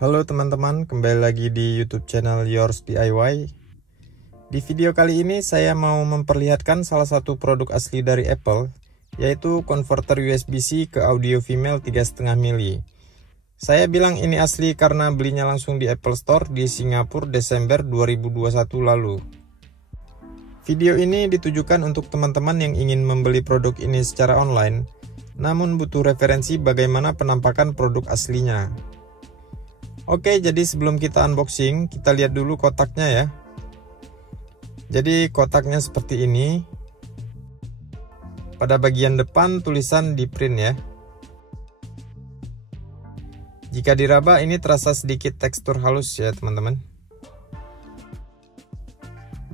Halo teman-teman, kembali lagi di YouTube channel Yours DIY. Di video kali ini saya mau memperlihatkan salah satu produk asli dari Apple, yaitu konverter USB-C ke audio female 3,5 mili. Saya bilang ini asli karena belinya langsung di Apple Store di Singapura Desember 2021 lalu. Video ini ditujukan untuk teman-teman yang ingin membeli produk ini secara online, namun butuh referensi bagaimana penampakan produk aslinya. Oke, jadi sebelum kita unboxing, kita lihat dulu kotaknya ya. Jadi kotaknya seperti ini. Pada bagian depan tulisan di print ya. Jika diraba ini terasa sedikit tekstur halus ya teman-teman.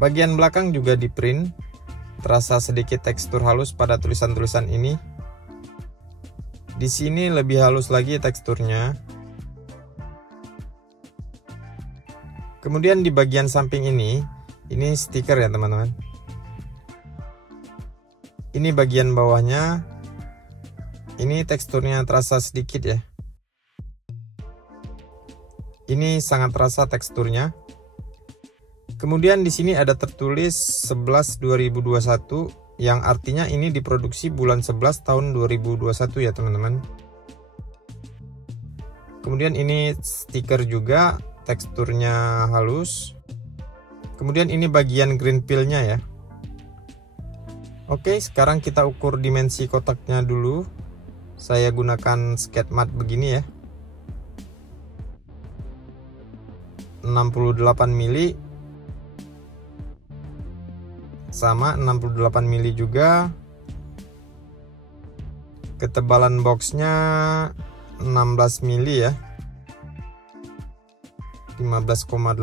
Bagian belakang juga di print, terasa sedikit tekstur halus pada tulisan-tulisan ini. Di sini lebih halus lagi teksturnya. Kemudian di bagian samping ini stiker ya teman-teman. Ini bagian bawahnya, ini teksturnya terasa sedikit ya. Ini sangat terasa teksturnya. Kemudian di sini ada tertulis 11/2021, yang artinya ini diproduksi bulan 11 tahun 2021 ya teman-teman. Kemudian ini stiker juga. Teksturnya halus. Kemudian ini bagian green peel-nya ya. Oke, sekarang kita ukur dimensi kotaknya dulu. Saya gunakan skate mat begini ya. 68 mili. Sama 68 mili juga. Ketebalan boxnya 16 mili ya. 15,8.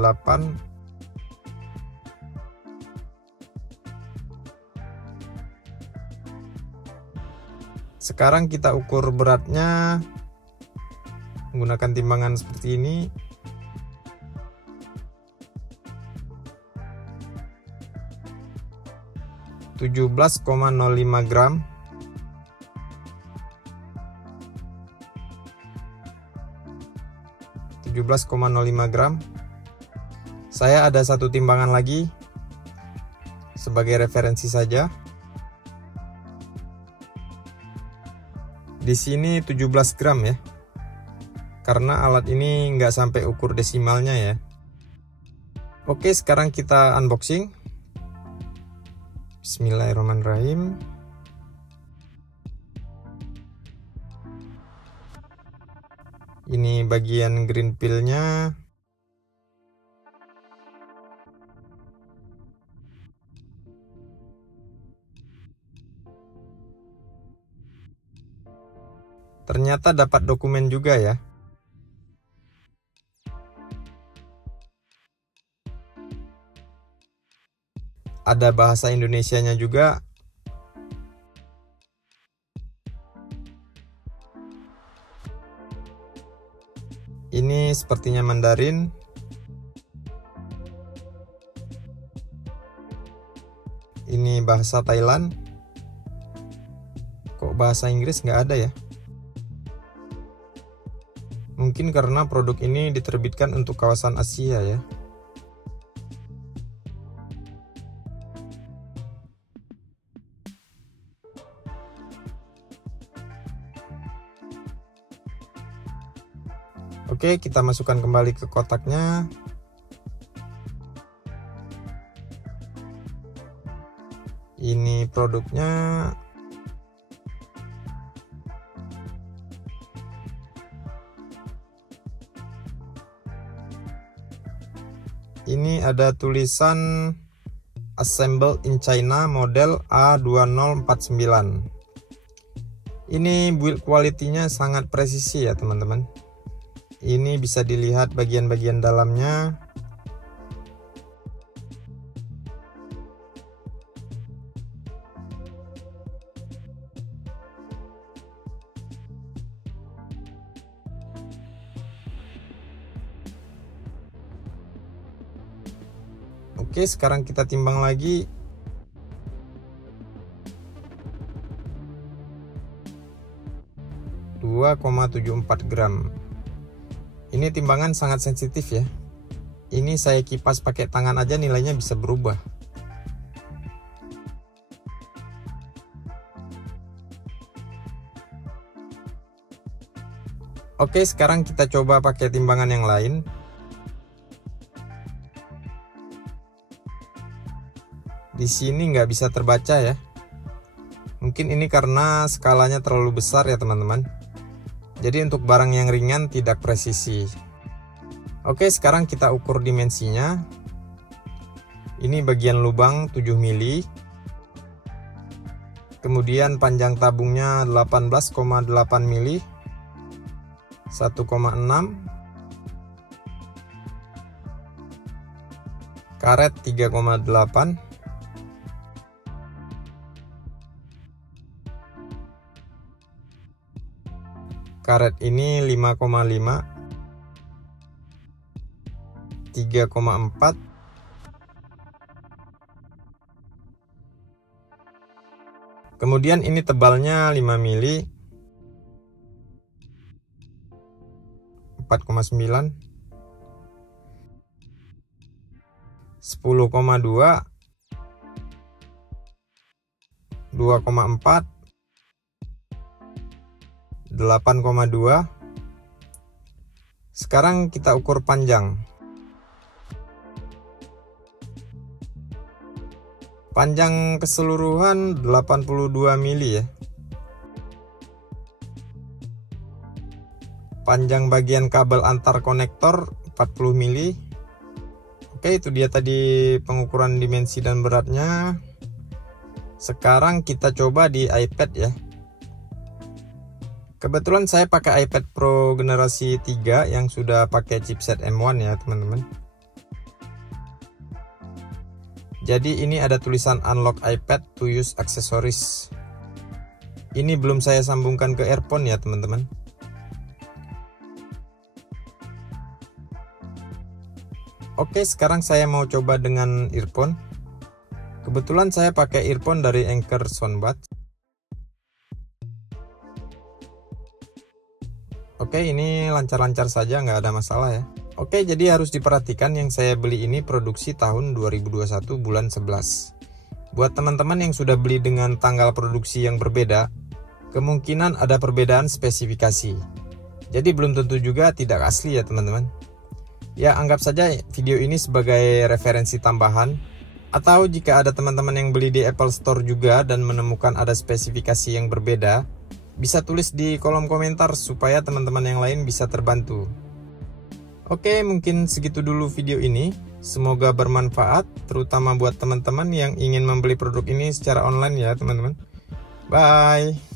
Sekarang kita ukur beratnya menggunakan timbangan seperti ini. (17,05 gram). Gram. Saya ada satu timbangan lagi sebagai referensi saja. Di sini 17 gram ya. Karena alat ini nggak sampai ukur desimalnya ya. Oke, sekarang kita unboxing. Bismillahirrahmanirrahim. Ini bagian green peel-nya. Ternyata dapat dokumen juga ya. Ada bahasa Indonesianya juga. Ini sepertinya Mandarin. Ini bahasa Thailand. Kok bahasa Inggris nggak ada ya? Mungkin karena produk ini diterbitkan untuk kawasan Asia ya. Oke, kita masukkan kembali ke kotaknya. Ini produknya. Ini ada tulisan Assembled in China model A2049. Ini build quality-nya sangat presisi ya teman-teman. Ini bisa dilihat bagian-bagian dalamnya. Oke, sekarang kita timbang lagi. 2,74 gram. Ini timbangan sangat sensitif ya. Ini saya kipas pakai tangan aja nilainya bisa berubah. Oke, sekarang kita coba pakai timbangan yang lain. Di sini nggak bisa terbaca ya. Mungkin ini karena skalanya terlalu besar ya teman-teman. Jadi untuk barang yang ringan tidak presisi. Oke, sekarang kita ukur dimensinya. Ini bagian lubang 7 mili. Kemudian panjang tabungnya 18,8 mili. 1,6. Karet 3,8. Karet ini 5,5. 3,4. Kemudian ini tebalnya 5 mili. 4,9. 10,2. 2,4. 8,2. Sekarang kita ukur panjang. Panjang keseluruhan 82 mili ya. Panjang bagian kabel antar konektor 40 mili. Oke, itu dia tadi pengukuran dimensi dan beratnya. Sekarang kita coba di iPad ya. Kebetulan saya pakai iPad Pro generasi 3 yang sudah pakai chipset M1 ya teman-teman. Jadi ini ada tulisan unlock iPad to use accessories. Ini belum saya sambungkan ke earphone ya teman-teman. Oke, sekarang saya mau coba dengan earphone. Kebetulan saya pakai earphone dari Anker Soundbuds. Oke, ini lancar-lancar saja, nggak ada masalah ya. Oke, jadi harus diperhatikan yang saya beli ini produksi tahun 2021 bulan 11. Buat teman-teman yang sudah beli dengan tanggal produksi yang berbeda, kemungkinan ada perbedaan spesifikasi. Jadi belum tentu juga tidak asli ya teman-teman. Ya, anggap saja video ini sebagai referensi tambahan. Atau jika ada teman-teman yang beli di Apple Store juga dan menemukan ada spesifikasi yang berbeda, bisa tulis di kolom komentar supaya teman-teman yang lain bisa terbantu. Oke, mungkin segitu dulu video ini. Semoga bermanfaat, terutama buat teman-teman yang ingin membeli produk ini secara online ya teman-teman. Bye.